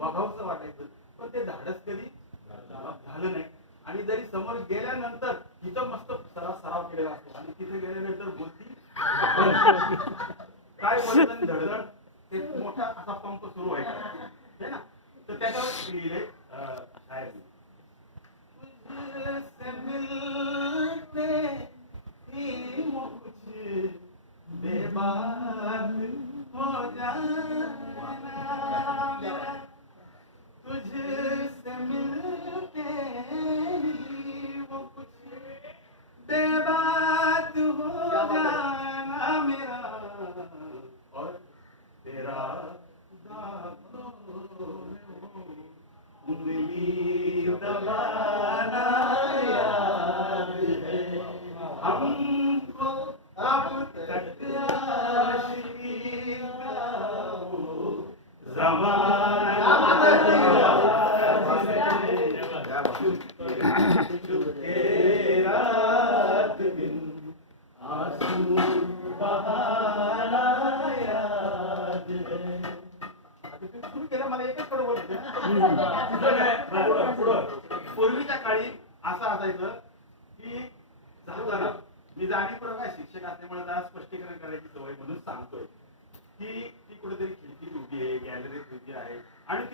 बघावंसं वाटायचं, पण ते धाडस कधी झालं नाही. आणि जरी समोर गेल्यानंतर तिथं मस्त सराव केलेला असतो आणि तिथे गेल्यानंतर बोलती काय बोलत धडधड ते मोठा असा पंप सुरू व्हायचा है ना. तर त्याच्यावर लिहिले काय तुझसे मिलते ही कुछ बेबात हो जाना मेरा, तुझसे मिलते ही वो कुछ बेबात हो जाना मेरा, और तेरा उंगली दबाना याद है हमको अब तक आशिकी का वो ज़माना रात दिन आंसू बहाना याद है. सुरू केलं मला एकच कडवं होतं. पूर्वीच्या काळी असं असायचं की जाताना मी जाणीवपूर्वक काय शिक्षक असल्यामुळे जरा स्पष्टीकरण करायची सवय म्हणून सांगतोय की ती कुठेतरी खिडकीत उभी आहे, गॅलरीत उभी आहे आणि